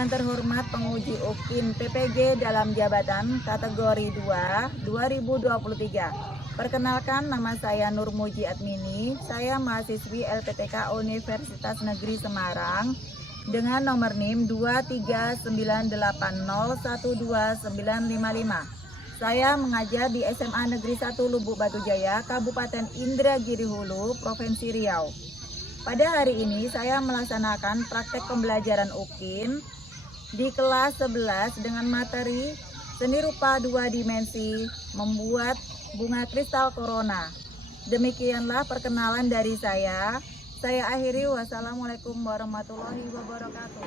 yang terhormat penguji UKIN PPG dalam jabatan kategori 2 2023. Perkenalkan, nama saya Nur Muji Admini. Saya mahasiswi LPTK Universitas Negeri Semarang dengan nomor NIM 23980129555. Saya mengajar di SMA Negeri 1 Lubuk Batu Jaya, Kabupaten Indragiri Hulu, Provinsi Riau. Pada hari ini saya melaksanakan praktek pembelajaran UKIN di kelas 11 dengan materi seni rupa 2 dimensi membuat bunga kristal corona. Demikianlah perkenalan dari saya. Saya akhiri, wassalamualaikum warahmatullahi wabarakatuh.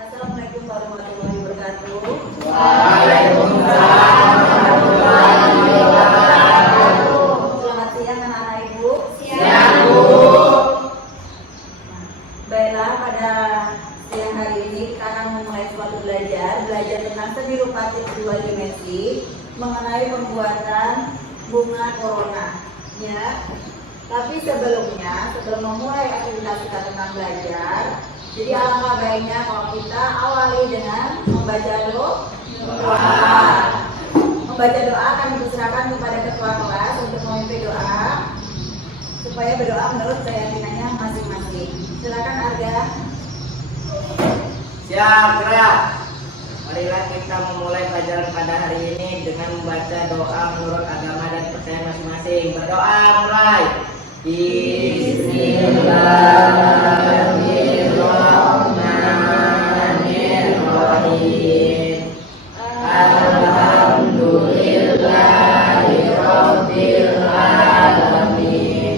Assalamualaikum warahmatullahi wabarakatuh. Waalaikumsalam warahmatullahi wabarakatuh. Selamat siang anak-anak Ibu. Siang Bu. Baiklah, pada siang hari ini kita akan memulai suatu belajar tentang seni rupa 2 dimensi mengenai pembuatan bunga corona. Ya. Tapi sebelum memulai aktivitas kita tentang belajar, jadi alangkah baiknya kalau kita awali dengan membaca doa. Membaca doa akan diserahkan kepada ketua kelas untuk memimpin doa supaya berdoa menurut keyakinannya masing-masing. Silakan Arga. Siap, gerak. Marilah kita memulai pelajaran pada hari ini dengan membaca doa menurut agama dan percaya masing-masing. Berdoa mulai. Bismillahirrahmanirrahim. Alhamdulillahirabbil alamin.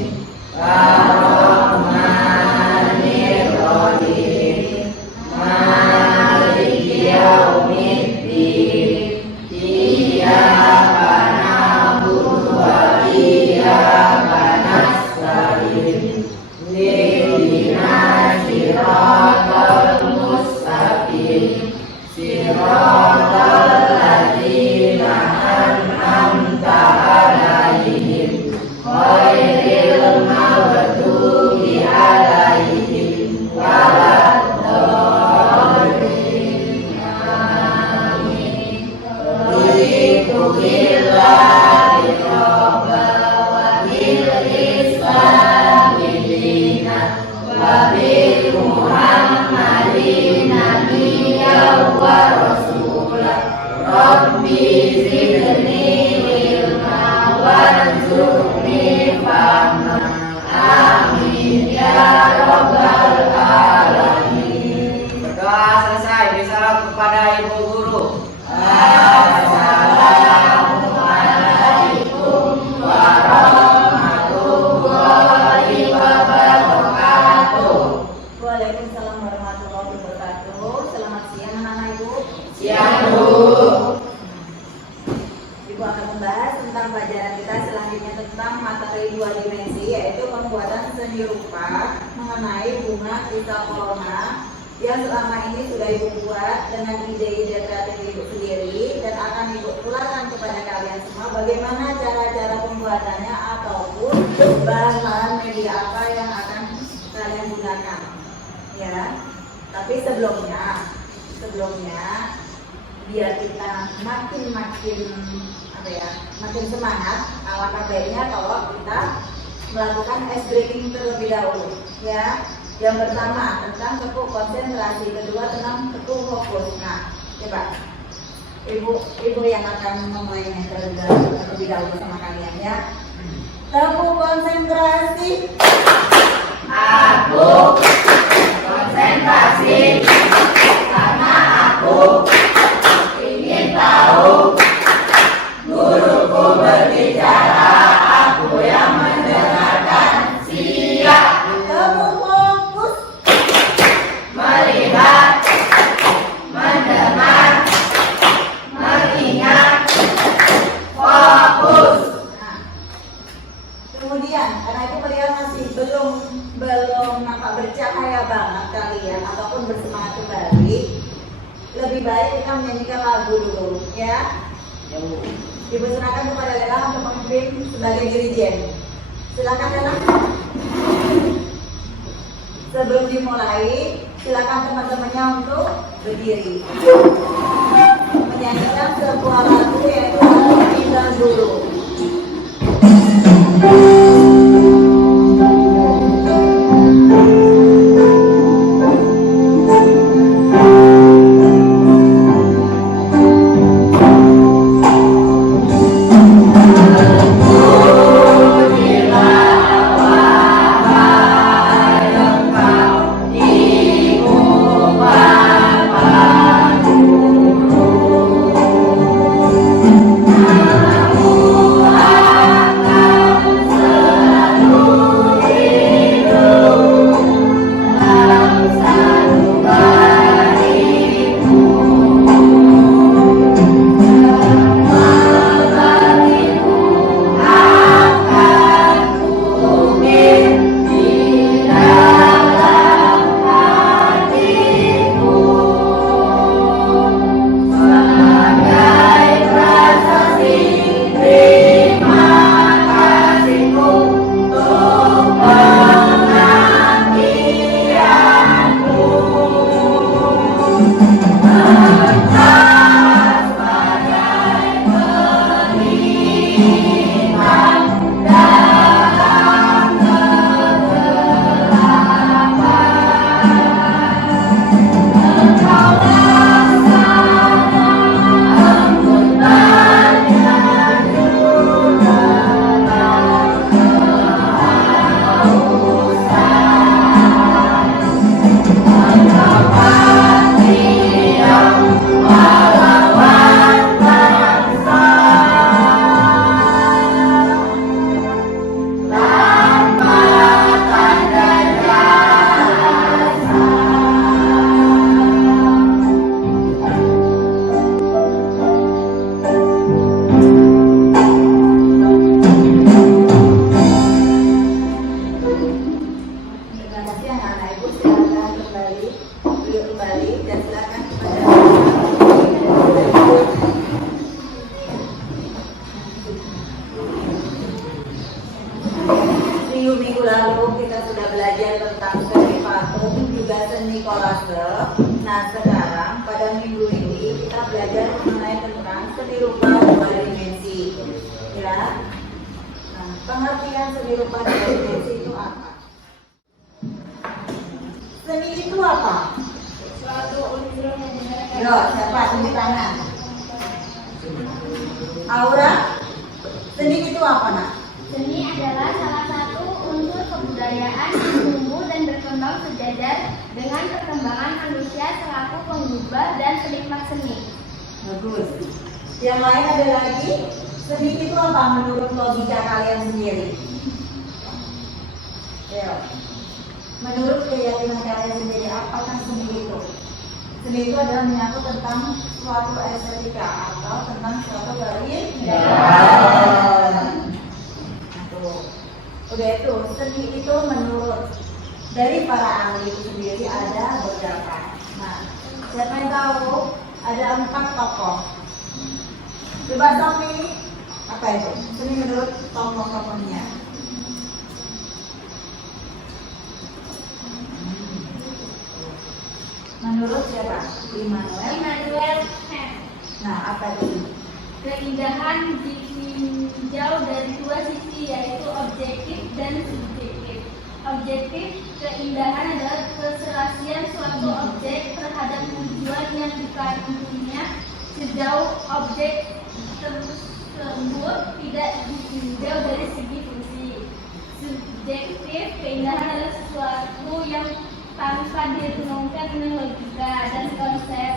Ar-Rahmanirrahim. Maliki yaumiddin. Iyyaka na'budu wa iyyaka nasta'in. Ihdinas siratal mustaqim. Siratal ladzina an'amta 'alaihim ghairil maghdubi 'alaihim waladdallin. Amin. Raditu billahi rabban wa bil islami dinan wa bi Muhammadin nabiyyan wa rasulan. Rabbi zidni ilma warzuqni fahma. Amin ya rabbal alamin. Berdoa selesai, disalam kepada ibu guru. Assalamualaikum warahmatullahi wabarakatuh. Waalaikumsalam warahmatullahi wabarakatuh. Selamat siang anak-anak Ibu. Siang Bu. Ibu akan membahas tentang pelajaran kita selanjutnya tentang materi 2 dimensi, yaitu pembuatan seni rupa mengenai bunga kristal corona yang selama ini sudah Ibu buat dengan ide-ide kreatif Ibu sendiri dan akan Ibu tularkan kepada kalian semua bagaimana cara-cara pembuatannya ataupun bahan media apa yang akan kalian gunakan. Ya. Tapi sebelumnya biar kita makin semangat, alangkah baiknya kalau kita melakukan ice breaking terlebih dahulu, ya. Yang pertama tentang tekuk konsentrasi, kedua tentang tekuk fokus. Nah, coba ibu yang akan memulainya terlebih dahulu sama kalian, ya. Tekuk konsentrasi. Aku konsentrasi karena aku ingin tahu. Guruku berbicara, aku yang mendengarkan. Siap. Tekuk fokus. Melihat, mendengar, mengingat, fokus. Nah, kemudian karena itu kalian masih belum nampak bercahaya banget kalian ataupun bersemangat kembali, lebih baik kita menyanyikan lagu dulu, ya. Ibu serahkan kepada Lela untuk memimpin sebagai dirijen. Silakan Lela. Sebelum dimulai, Silakan teman-temannya untuk berdiri. Menyanyikan sebuah lagu yaitu lagu Tinggal Dulu. Minggu lalu kita sudah belajar tentang seni patung juga seni kolase. Nah sekarang pada minggu ini kita belajar mengenai tentang seni rupa dua dimensi. Ya. Nah, pengertian seni rupa dua dimensi itu apa? Seni itu apa? Yo, siapa tunjuk tangan? Aura, seni itu apa nak? Seni adalah salah satu unsur kebudayaan yang tumbuh dan berkembang sejajar dengan perkembangan manusia selaku pengubah dan penikmat seni. Bagus. Yang lain ada lagi, seni itu apa menurut logika kalian sendiri? Yo. Menurut keyakinan kalian sendiri, apakah seni itu? Seni itu adalah menyangkut tentang suatu estetika atau tentang suatu keindahan. Udah itu, seni itu menurut dari para ahli itu sendiri ada beberapa. Nah, siapa yang tahu? Ada 4 tokoh. Coba Sofi, apa itu? Seni menurut tokoh-tokohnya. Menurut siapa? Immanuel Kant. Nah, apa itu? Keindahan ditinjau dari dua sisi, yaitu objektif dan subjektif. Objektif, keindahan adalah keserasian suatu objek terhadap tujuan yang dikandungnya sejauh objek tersebut tidak ditinjau dari segi fungsi. Subjektif, keindahan adalah sesuatu yang tanpa direnungkan dengan logika dan konsep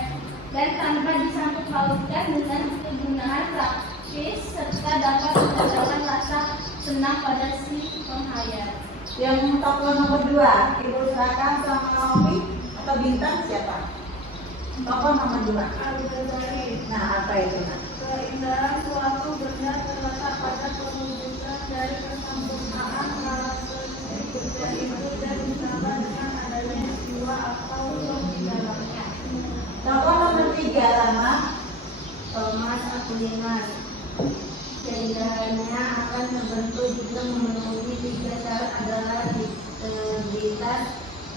dan tanpa disangkut pautkan dengan kegunaan praktis serta dapat menghasilkan rasa senang pada si penghayat. Yang tokoh nomor 2, Ibu silakan sama Naomi atau Bintang siapa? Tokoh nomor 2. Nah, apa itu? Keindahan suatu benda terletak pada perwujudan dari kesempurnaan alam benda itu dan ditambah dengan adanya jiwa atau roh di dalamnya. Tokoh nomor 3, Rama. Thomas Aquinas. Keindahannya akan terbentuk jika memenuhi 3 syarat adalah integritas,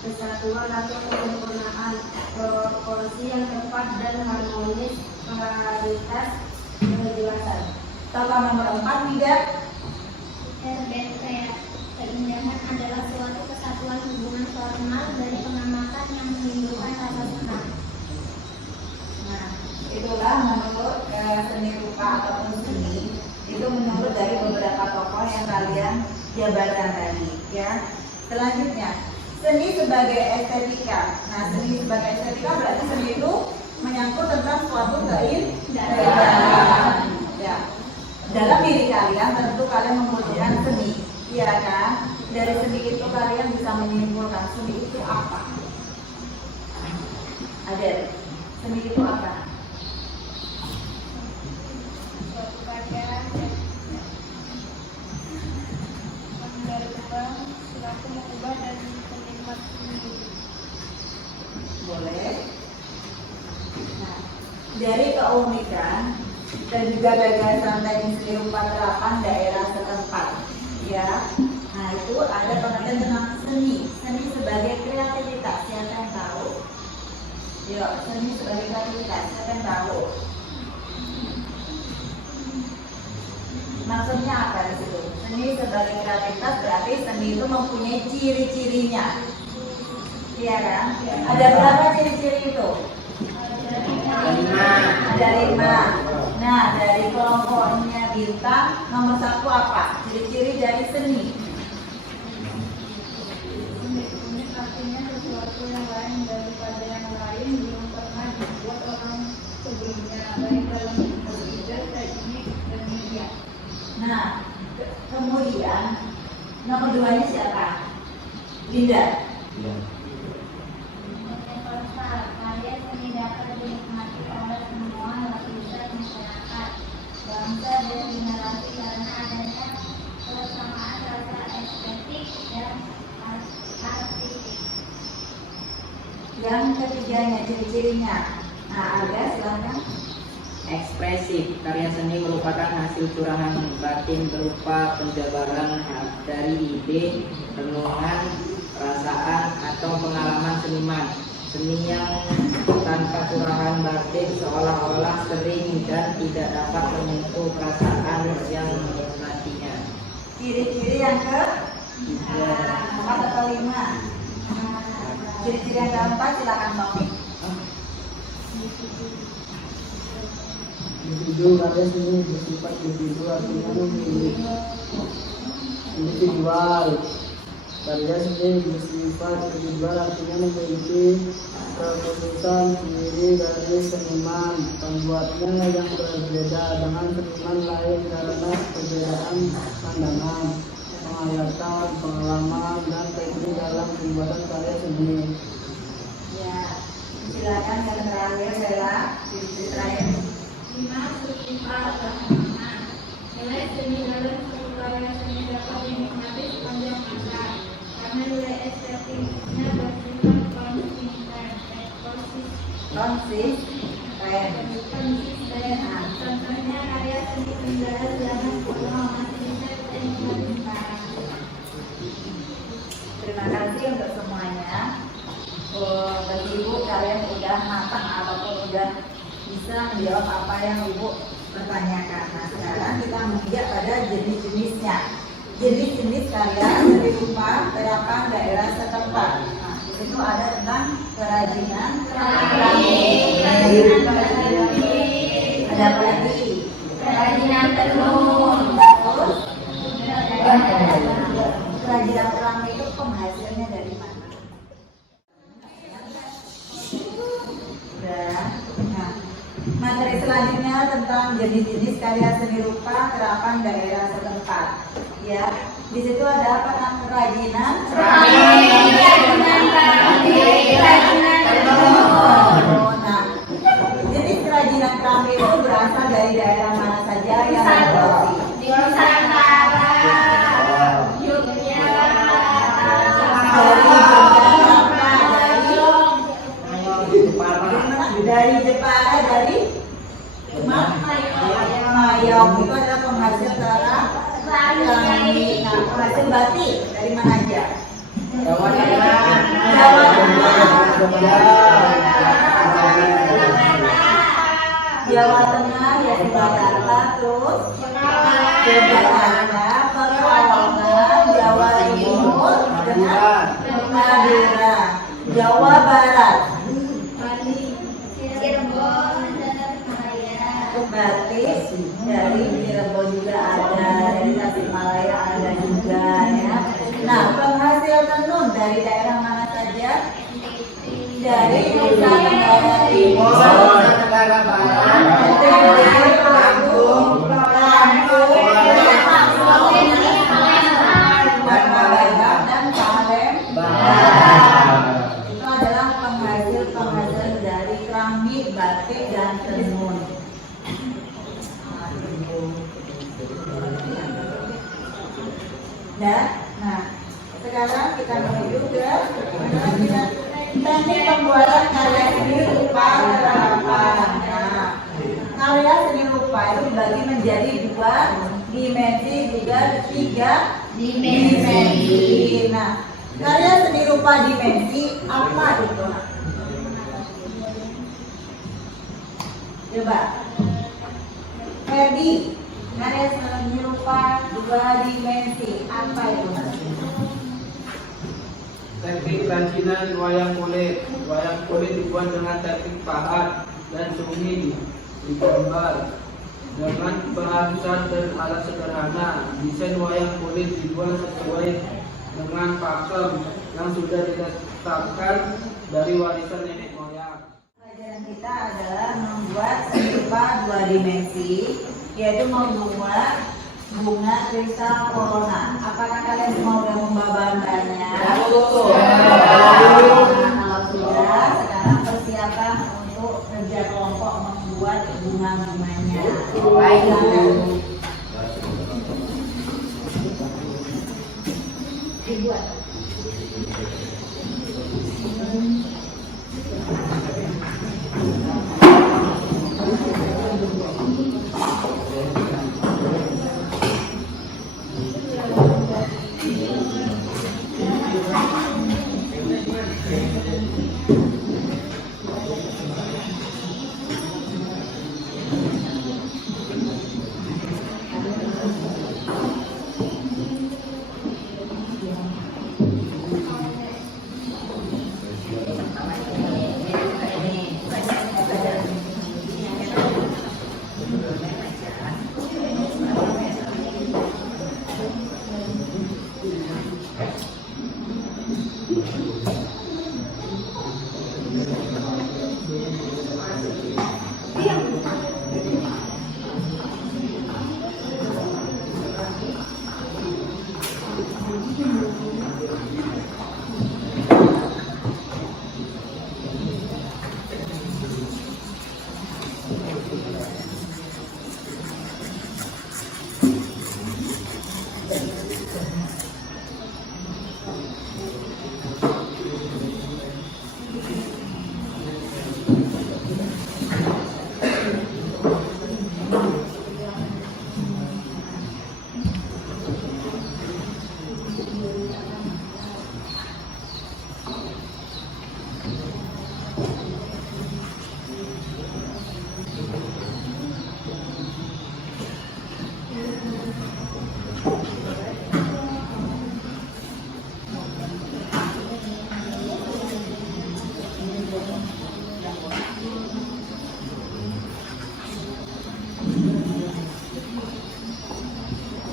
kesatuan atau kesempurnaan, proporsi yang tepat dan harmonis, klaritas, kejelasan. Tokoh nomor 4 tidak? Keindahan adalah suatu kesatuan hubungan formal dari pengamatan yang menimbulkan rasa senang. Nah, itulah menurut seni rupa ataupun seni. Itu menurut dari beberapa tokoh yang kalian jabarkan tadi, ya. Selanjutnya, seni sebagai estetika. Nah, seni sebagai estetika berarti seni itu menyangkut tentang suatu keindahan. Ya. Dalam diri kalian tentu kalian membutuhkan seni, iya kan? Dari seni itu kalian bisa menyimpulkan seni itu apa? Ada seni itu apa? Suatu karya menggambarkan perilaku mengubah dan penikmat sendiri. Boleh. Nah, dari keunikan dan juga gagasan teknik seni rupa terapan daerah setempat, ya. Nah, itu ada pengertian tentang seni. Seni sebagai kreativitas. Siapa yang tahu? Yuk, seni sebagai kreativitas. Siapa yang tahu? Maksudnya apa di situ? Seni sebagai kreativitas berarti seni itu mempunyai ciri-cirinya. Iya kan? Ada berapa ciri-ciri itu? Ada 5. Nah, dari kelompoknya bintang nomor 1 apa? Ciri-ciri dari seni. Unik artinya sesuatu yang lain daripada yang lain, belum pernah dibuat orang sebelumnya, baik dalam bentuk ide, teknik, dan media. Nah, kemudian nomor 2-nya siapa? Linda. Universal, karya seni dapat dinikmati oleh semua lapisan masyarakat, bangsa dan generasi karena adanya kesamaan rasa estetik dan artistik. Yang ketiganya ciri-cirinya. Nah, ada silakan. Ekspresif, karya seni merupakan hasil curahan batin berupa penjabaran dari ide, renungan, perasaan, atau pengalaman seniman. Seni yang tanpa curahan batin seolah-olah sering dan tidak dapat menyentuh perasaan yang menikmatinya. Ciri-ciri yang ke 4 atau 5. Ciri-ciri yang keempat silakan Tommy. Individu, karya seni bersifat individu artinya memiliki individual. Karya seni bersifat individual artinya memiliki kekhususan sendiri dari seniman pembuatnya yang berbeda dengan seniman lain karena perbedaan pandangan, penghayatan, pengalaman, dan teknik dalam pembuatan karya seni. Ya, silakan yang terakhir Bella. Ciri-ciri terakhir. 5. Sifat sempurna. Nilai seni dalam suatu karya seni dapat dinikmati sepanjang masa karena nilai estetiknya bersifat konsisten. Contohnya karya seni penjara zaman kuno masih bisa dinikmati sekarang. Terima kasih untuk semuanya. Bagi Ibu kalian udah matang ataupun udah bisa menjawab apa yang Ibu pertanyakan. Nah, sekarang kita menginjak pada jenis-jenisnya. Jenis-jenis karya seni rupa terapan daerah setempat. Nah, di situ ada tentang kerajinan, ada apa lagi? Kerajinan tenun. Terus, kerajinan keramik itu penghasilnya dari mana? Udah. Nah, materi selanjutnya tentang jenis-jenis karya seni rupa terapan daerah setempat. Ya, di situ ada apa? Kerajinan, Nah, jenis kerajinan keramik itu berasal dari daerah mana saja yang berarti? Di Nusantara, dari Jepara, dari Mayong itu adalah penghasil keramik. Nah, penghasil batik dari mana aja? Jawa Tengah. Jawa Jawa Tengah ya Jakarta, terus Jakarta, Pekalongan, Jawa Timur, Madura, Jawa Barat. Berarti dari Cirebon juga ada, dari Tasikmalaya ada juga ya. Nah, penghasil tenun dari daerah mana saja? Dari Nusa Tenggara Timur, NTB, Lampung, dan Palembang. Itu adalah penghasil dari keramik, batik, dan tenun. Nah, sekarang kita menuju ke teknik pembuatan karya seni rupa harapan. Nah, karya seni rupa itu dibagi menjadi 2 dimensi juga 3 dimensi. Nah, karya seni rupa dimensi apa itu? Coba, Ferdi, karya seni rupa 2 dimensi apa itu? Teknik kerajinan wayang kulit. Wayang kulit dibuat dengan teknik pahat dan sungi digambar dengan penghalusan dan alat sederhana. Desain wayang kulit dibuat sesuai dengan pakem yang sudah ditetapkan dari warisan nenek moyang. Pelajaran kita adalah membuat seni rupa 2 dimensi, yaitu membuat bunga kristal corona. Apakah kalian semua sudah membawa bahan-bahannya? Kalau sudah, sekarang persiapan untuk kerja kelompok membuat bunga-bunganya. Dibuat.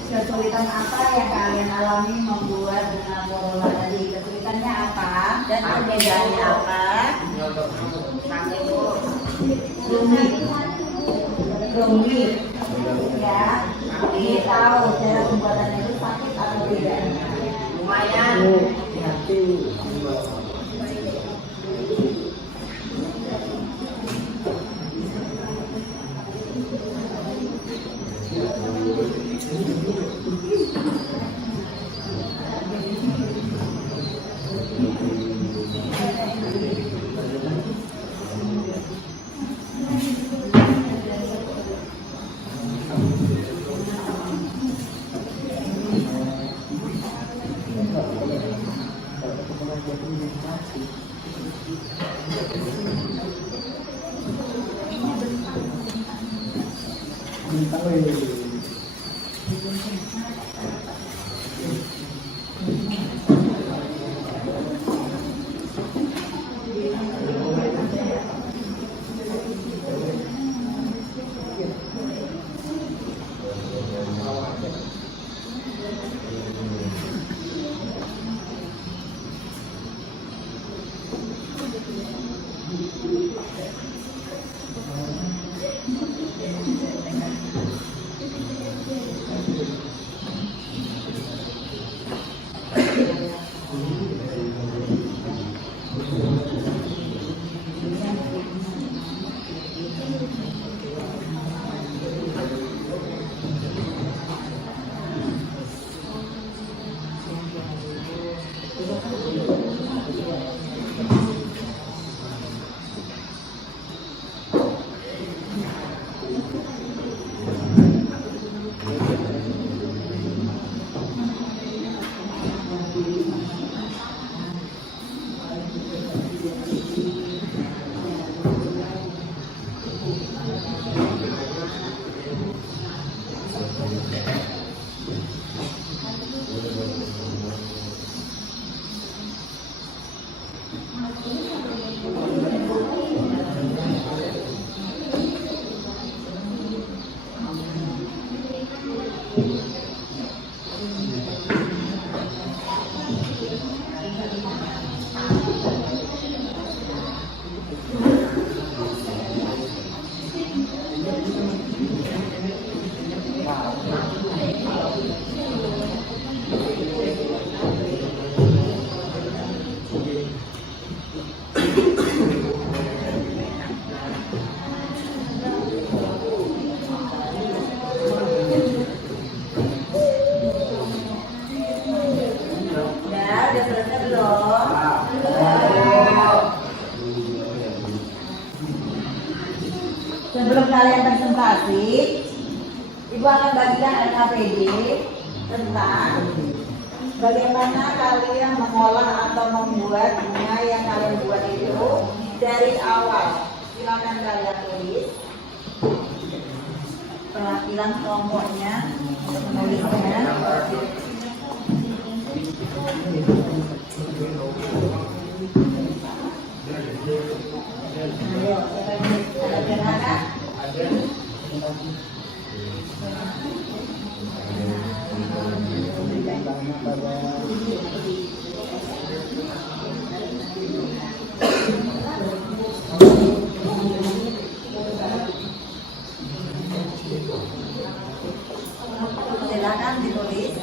Kesulitan apa yang kalian alami membuat bunga corona tadi? Kesulitannya apa? Dan perbedaannya apa? Rumit. Ya. Ini tahu cara pembuatannya itu sakit atau tidak? Lumayan. Udah selesai belum? Sebelum kalian presentasi, Ibu akan bagikan LKPD tentang bagaimana kalian mengolah atau membuat bunga yang kalian buat itu dari awal. Silakan kalian tulis perwakilan kelompoknya untuk menulisnya. Ayo, ada gerakan? Silakan ditulis.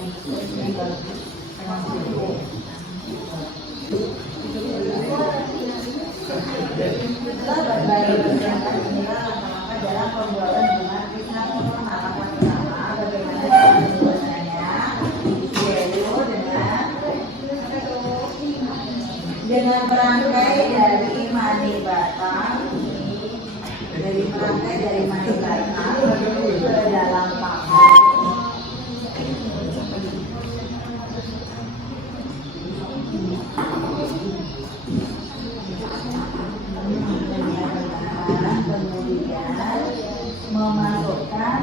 Setelah berbagi persiapan inilah langkah-langkah dalam pembuatan bunga Krishna Tahapan pertama, bagaimana cara pembuatannya, yaitu dengan merangkai dari mani batang ke dalam paku. Kemudian memasukkan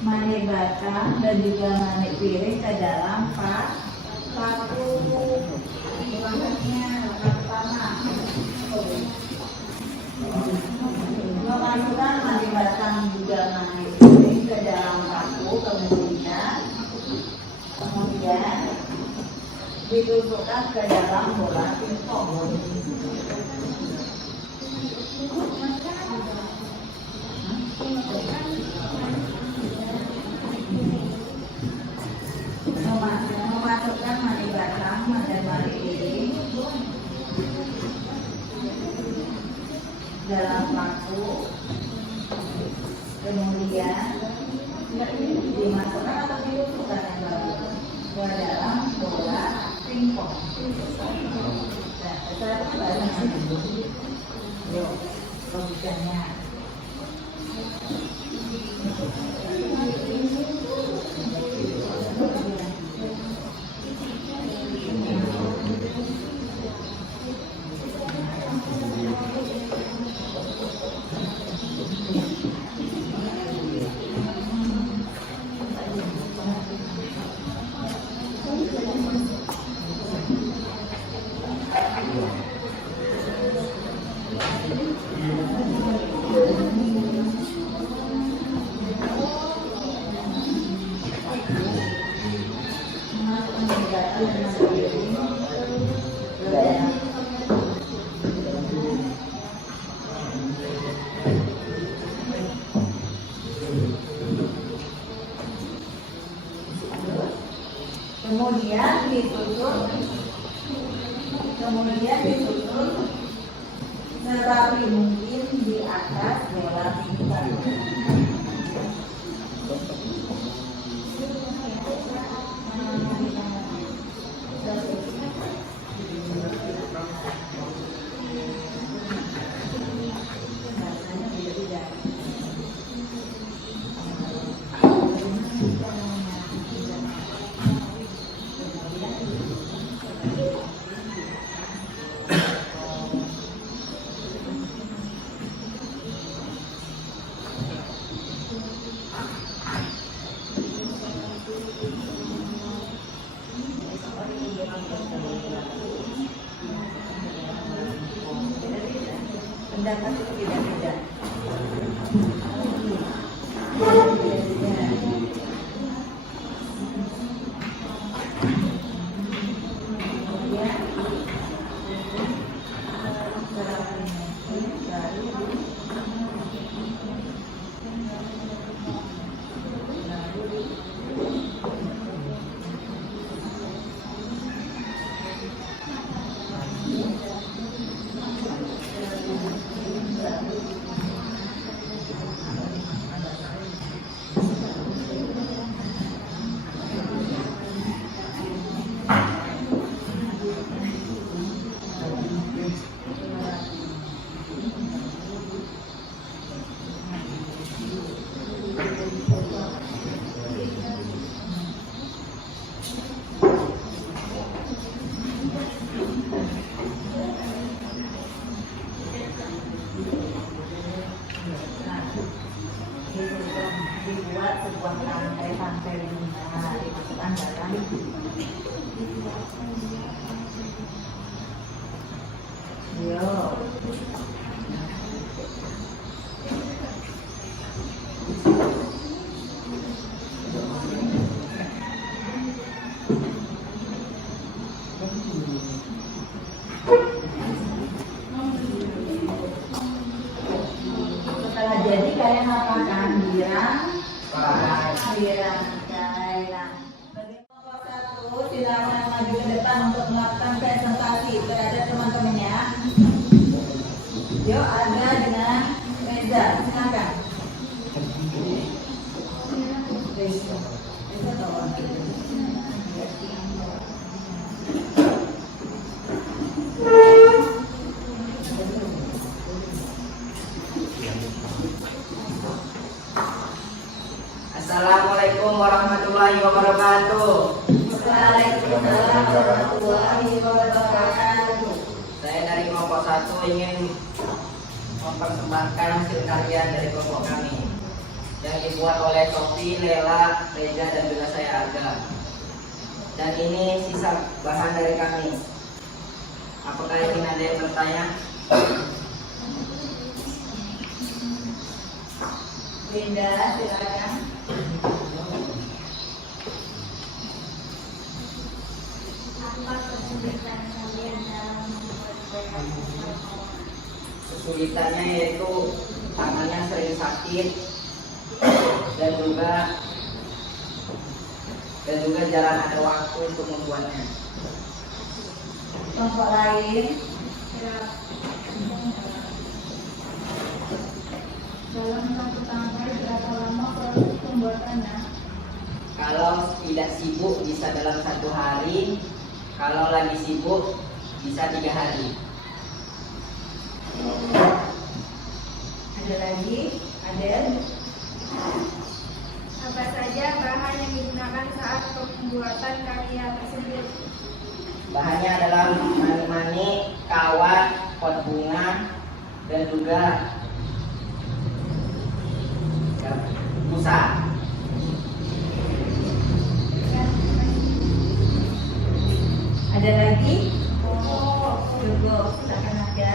mani batang dan juga mani piring ke dalam paku. Langkahnya pertama, memasukkan mani batang juga mani piring ke dalam paku. Kemudian ditusukkan ke dalam bola pingpong. Memasukkan mani batang dan mani piring dalam paku, kemudian dimasukkan atau ditusukkan ke dalam bola pingpong. Nah, sekarang bagiannya. Yuk, logikanya. kemudian disusun serapi mungkin di atas bola pita. Pendapat itu beda-beda. Dibuat sebuah rantai bunga, dimasukkan dalam setelah jadi kalian apakan birang cairan. Bagi kelompok 1 silakan maju ke depan untuk melakukan presentasi terhadap teman-temannya. Yuk, ada dengan Reza, silakan. Assalamualaikum warahmatullahi wabarakatuh. Waalaikumsalam warahmatullahi wabarakatuh. Saya dari kelompok 1 ingin mempersembahkan hasil karya dari kelompok kami yang dibuat oleh Sofi, Lela, Reza, dan juga saya Aga. Dan ini sisa bahan dari kami. Apakah ingin ada yang bertanya? Linda, silakan. Apa kesulitan kalian dalam membuat kue? Kesulitannya yaitu tangannya sering sakit dan juga jarang ada waktu untuk membuatnya. Kelompok lain. Dalam satu tangkai berapa lama proses pembuatannya? Kalau tidak sibuk bisa dalam 1 hari, kalau lagi sibuk bisa 3 hari. Ada lagi, Adel. Apa saja bahan yang digunakan saat pembuatan karya tersebut? Bahannya adalah mani-mani, kawat, pot bunga, dan juga busa. Ada lagi? Cukup, silakan aja.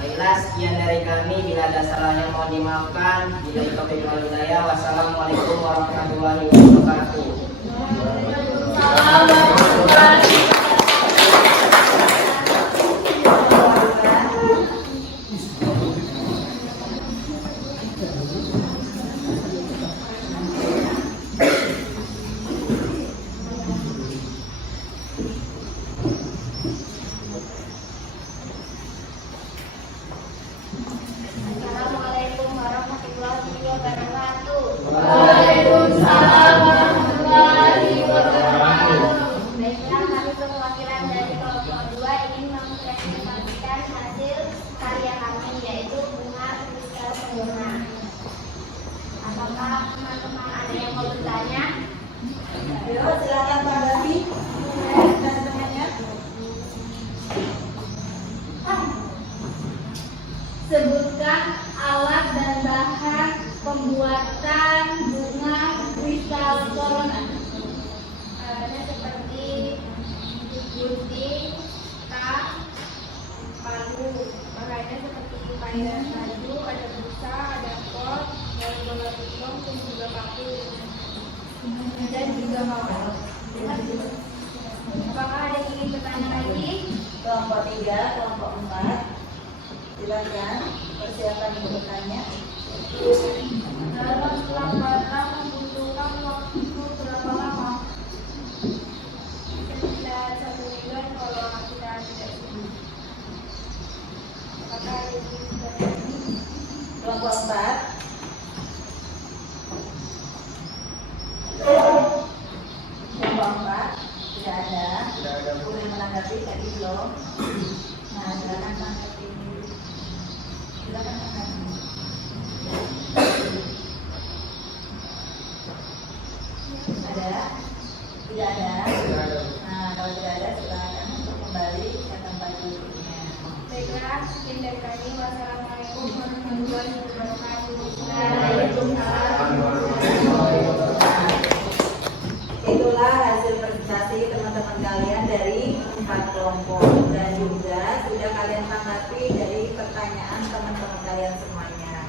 Baiklah, sekian dari kami. Bila ada salahnya mohon dimaafkan. Bila taufiq wal hidayah. Wassalamualaikum warahmatullahi wabarakatuh. Ada yang mau bertanya? Ayo, silakan tanggapi teman-temannya. Sebutkan alat dan bahan pembuatan bunga kristal corona. Alatnya seperti gunting, tak, palu. Bahannya seperti payung baju, ada busa, ada pot, bola pingpong, dan juga paku. Dan juga mawar. Apakah ada yang ingin bertanya lagi? Kelompok 3, kelompok 4. Silakan persiapan untuk bertanya. Dalam pelambatan membutuhkan waktu berapa lama? Sekitar 1 mingguan kalau kita tidak sibuk. Apakah ada yang ingin bertanya? Kelompok 4. Kelompok 4 tidak ada. Boleh menanggapi tadi belum? Nah, silakan tanggapi. Silakan tanggapi. Ada? Tidak ada? Nah, kalau tidak ada silakan untuk kembali ke tempat duduknya. Baiklah, sekian dari kami. Wassalamualaikum warahmatullahi wabarakatuh. Itulah hasil presentasi teman-teman kalian dari 4 kelompok dan juga sudah kalian tanggapi dari pertanyaan teman-teman kalian semuanya.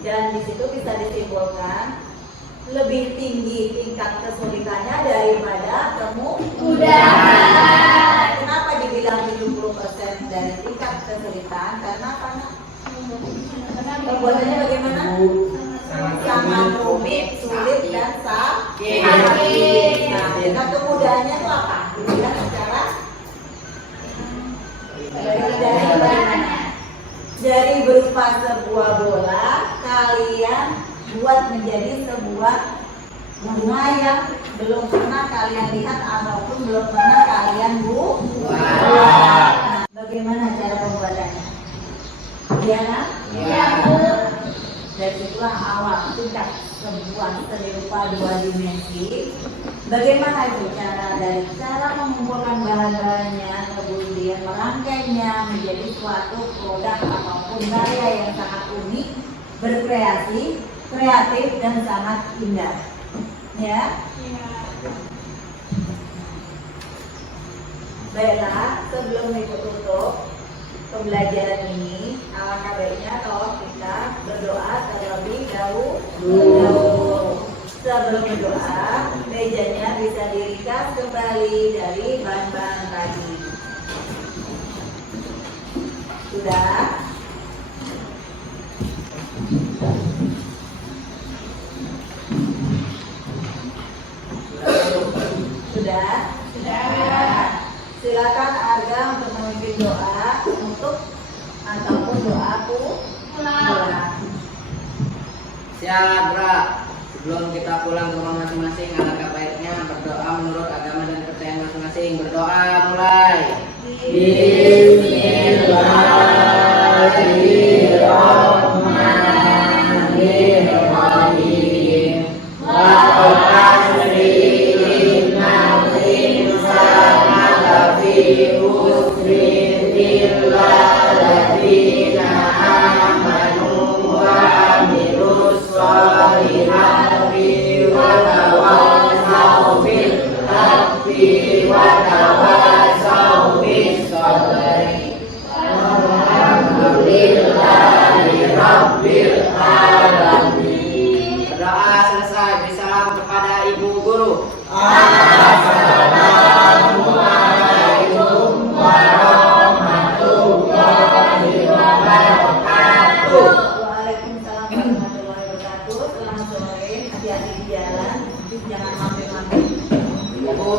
Dan di situ bisa disimpulkan lebih tinggi tingkat kesulitannya daripada kemudahan. Kenapa dibilang 70% dari tingkat kesulitan? Karena apa? Pembuatannya bagaimana? Sangat rumit, sulit, dan sakit. Nah, tingkat kemudahannya itu apa? Dibilang secara dari berupa sebuah bola, kalian buat menjadi sebuah bunga yang belum pernah kalian lihat ataupun belum pernah kalian buat. Nah, bagaimana cara pembuatannya? Iya kan? Iya. Dari situlah awal tingkat sebuah seni rupa 2 dimensi. Bagaimana itu dari cara mengumpulkan bahan-bahannya, kemudian merangkainya menjadi suatu produk ataupun karya yang sangat unik, berkreasi, kreatif, dan sangat indah. Ya. Baiklah, sebelum itu tutup pembelajaran ini, alangkah baiknya kalau kita berdoa terlebih dahulu. Sebelum berdoa, mejanya bisa diringkas kembali dari bahan-bahan tadi. Sudah? Sudah? Sudah. Silakan Arga untuk memimpin doa untuk ataupun doaku pulang. Siap, Bra. Sebelum kita pulang ke rumah masing-masing, alangkah baiknya berdoa menurut agama dan kepercayaan masing-masing. Berdoa mulai. Bismillahirrahmanirrahim. Berdoa selesai, beri salam kepada Ibu Guru. Assalamualaikum warahmatullahi wabarakatuh. Waalaikumsalam warahmatullahi wabarakatuh. Selamat sore, hati-hati di jalan, jangan mampir-mampir. Ibu.